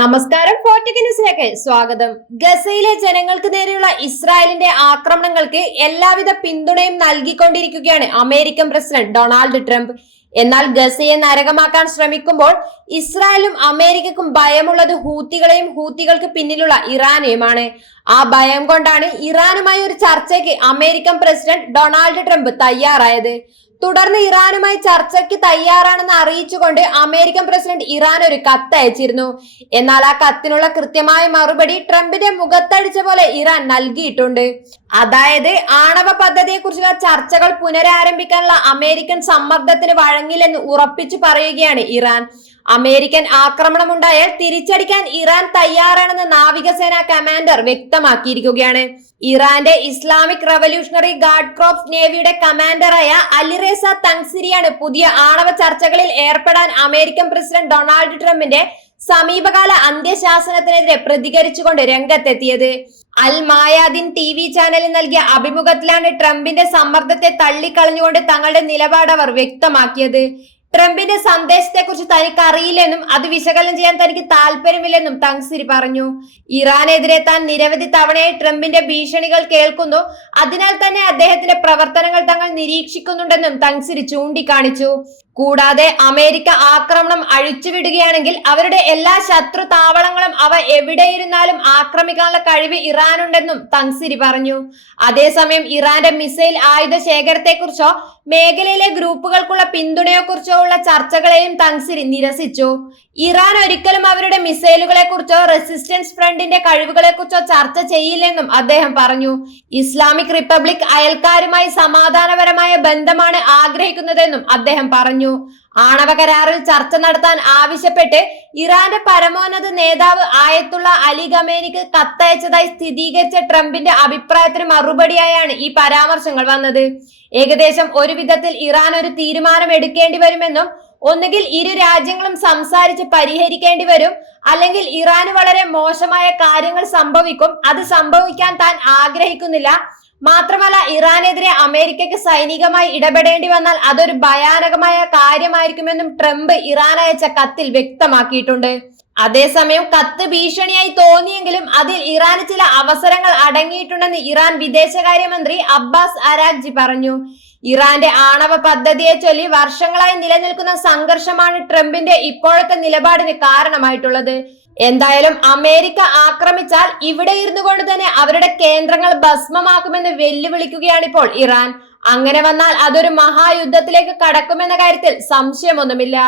നമസ്കാരം ന്യൂസിലേക്ക് സ്വാഗതം. ഗസയിലെ ജനങ്ങൾക്ക് നേരെയുള്ള ഇസ്രായേലിന്റെ ആക്രമണങ്ങൾക്ക് എല്ലാവിധ പിന്തുണയും നൽകിക്കൊണ്ടിരിക്കുകയാണ് അമേരിക്കൻ പ്രസിഡന്റ് ഡൊണാൾഡ് ട്രംപ്. എന്നാൽ ഗസയെ നരകമാക്കാൻ ശ്രമിക്കുമ്പോൾ ഇസ്രായേലും അമേരിക്കക്കും ഭയമുള്ളത് ഹൂത്തികളെയും ഹൂത്തികൾക്ക് പിന്നിലുള്ള ഇറാനെയുമാണ്. ആ ഭയം കൊണ്ടാണ് ഇറാനുമായി ഒരു ചർച്ചയ്ക്ക് അമേരിക്കൻ പ്രസിഡന്റ് ഡൊണാൾഡ് ട്രംപ് തയ്യാറായത്. തുടർന്ന് ഇറാനുമായി ചർച്ചയ്ക്ക് തയ്യാറാണെന്ന് അറിയിച്ചുകൊണ്ട് അമേരിക്കൻ പ്രസിഡന്റ് ഇറാൻ ഒരു കത്ത് അയച്ചിരുന്നു. എന്നാൽ ആ കത്തിനുള്ള കൃത്യമായ മറുപടി ട്രംപിന്റെ മുഖത്തടിച്ച പോലെ ഇറാൻ നൽകിയിട്ടുണ്ട്. അതായത് ആണവ പദ്ധതിയെക്കുറിച്ചുള്ള ചർച്ചകൾ പുനരാരംഭിക്കാനുള്ള അമേരിക്കൻ സമ്മർദ്ദത്തിന് വഴങ്ങില്ലെന്ന് ഉറപ്പിച്ചു പറയുകയാണ് ഇറാൻ. അമേരിക്കൻ ആക്രമണം ഉണ്ടായാൽ തിരിച്ചടിക്കാൻ ഇറാൻ തയ്യാറാണെന്ന് നാവികസേന കമാൻഡർ വ്യക്തമാക്കിയിരിക്കുകയാണ്. ഇറാന്റെ ഇസ്ലാമിക് റവല്യൂഷണറി ഗാർഡ് ക്രോപ്സ് നേവിയുടെ കമാൻഡറായ അലിറേസ തങ്സിരിയാണ് പുതിയ ആണവ ചർച്ചകളിൽ ഏർപ്പെടാൻ അമേരിക്കൻ പ്രസിഡന്റ് ഡൊണാൾഡ് ട്രംപിന്റെ സമീപകാല അന്ത്യശാസനത്തിനെതിരെ പ്രതികരിച്ചുകൊണ്ട് രംഗത്തെത്തിയത്. അൽ മായാദിൻ ടി വി ചാനലിൽ നൽകിയ അഭിമുഖത്തിലാണ് ട്രംപിന്റെ സമ്മർദ്ദത്തെ തള്ളിക്കളഞ്ഞുകൊണ്ട് തങ്ങളുടെ നിലപാട് അവർ വ്യക്തമാക്കിയത്. ട്രംപിന്റെ സന്ദേശത്തെക്കുറിച്ച് തനിക്ക് അറിയില്ലെന്നും അത് വിശകലനം ചെയ്യാൻ തനിക്ക് താല്പര്യമില്ലെന്നും തങ്സിരി പറഞ്ഞു. ഇറാനെതിരെ താൻ നിരവധി തവണയായി ട്രംപിന്റെ ഭീഷണികൾ കേൾക്കുന്നു. അതിനാൽ തന്നെ അദ്ദേഹത്തിന്റെ പ്രവർത്തനങ്ങൾ തങ്ങൾ നിരീക്ഷിക്കുന്നുണ്ടെന്നും തങ്സിരി ചൂണ്ടിക്കാണിച്ചു. കൂടാതെ അമേരിക്ക ആക്രമണം അഴിച്ചുവിടുകയാണെങ്കിൽ അവരുടെ എല്ലാ ശത്രു താവളങ്ങളും അവ എവിടെയിരുന്നാലും ആക്രമിക്കാനുള്ള കഴിവ് ഇറാനുണ്ടെന്നും തങ്സിരി പറഞ്ഞു. അതേസമയം ഇറാന്റെ മിസൈൽ ആയുധ ശേഖരത്തെക്കുറിച്ചോ മേഖലയിലെ ഗ്രൂപ്പുകൾക്കുള്ള പിന്തുണയെക്കുറിച്ചോ ഉള്ള ചർച്ചകളെയും തങ്സിരി നിരസിച്ചു. ഇറാൻ ഒരിക്കലും അവരുടെ മിസൈലുകളെ കുറിച്ചോ റെസിസ്റ്റൻസ് ഫ്രണ്ടിന്റെ കഴിവുകളെ കുറിച്ചോ ചർച്ച ചെയ്യില്ലെന്നും അദ്ദേഹം പറഞ്ഞു. ഇസ്ലാമിക് റിപ്പബ്ലിക് അയൽക്കാരുമായി സമാധാനപരമായ ബന്ധമാണ് ആഗ്രഹിക്കുന്നതെന്നും അദ്ദേഹം പറഞ്ഞു. ആണവ കരാറിൽ ചർച്ച നടത്താൻ ആവശ്യപ്പെട്ട് ഇറാന്റെ പരമോന്നത നേതാവ് ആയത്തുള്ള അലി ഖമേനിക്ക് കത്തയച്ചതായി സ്ഥിരീകരിച്ച ട്രംപിന്റെ അഭിപ്രായത്തിന് മറുപടിയായാണ് ഈ പരാമർശങ്ങൾ വന്നത്. ഏകദേശം ഒരു വിധത്തിൽ ഇറാൻ ഒരു തീരുമാനം എടുക്കേണ്ടി വരുമെന്നും ഒന്നുകിൽ ഇരു രാജ്യങ്ങളും സംസാരിച്ച് പരിഹരിക്കേണ്ടി വരും അല്ലെങ്കിൽ ഇറാന് വളരെ മോശമായ കാര്യങ്ങൾ സംഭവിക്കും. അത് സംഭവിക്കാൻ താൻ ആഗ്രഹിക്കുന്നില്ല. മാത്രമല്ല ഇറാനെതിരെ അമേരിക്കയ്ക്ക് സൈനികമായി ഇടപെടേണ്ടി വന്നാൽ അതൊരു ഭയാനകമായ കാര്യമായിരിക്കുമെന്നും ട്രംപ് ഇറാൻ അയച്ച കത്തിൽ വ്യക്തമാക്കിയിട്ടുണ്ട്. അതേസമയം കത്ത് ഭീഷണിയായി തോന്നിയെങ്കിലും അതിൽ ഇറാന് ചില അവസരങ്ങൾ അടങ്ങിയിട്ടുണ്ടെന്ന് ഇറാൻ വിദേശകാര്യമന്ത്രി അബ്ബാസ് അരാഗ്ജി പറഞ്ഞു. ഇറാന്റെ ആണവ പദ്ധതിയെ ചൊല്ലി വർഷങ്ങളായി നിലനിൽക്കുന്ന സംഘർഷമാണ് ട്രംപിന്റെ ഇപ്പോഴത്തെ നിലപാടിന് കാരണമായിട്ടുള്ളത്. എന്തായാലും അമേരിക്ക ആക്രമിച്ചാൽ ഇവിടെ ഇരുന്നു കൊണ്ട് തന്നെ അവരുടെ കേന്ദ്രങ്ങൾ ഭസ്മമാക്കുമെന്ന് വെല്ലുവിളിക്കുകയാണ് ഇപ്പോൾ ഇറാൻ. അങ്ങനെ വന്നാൽ അതൊരു മഹായുദ്ധത്തിലേക്ക് കടക്കുമെന്ന കാര്യത്തിൽ സംശയമൊന്നുമില്ല.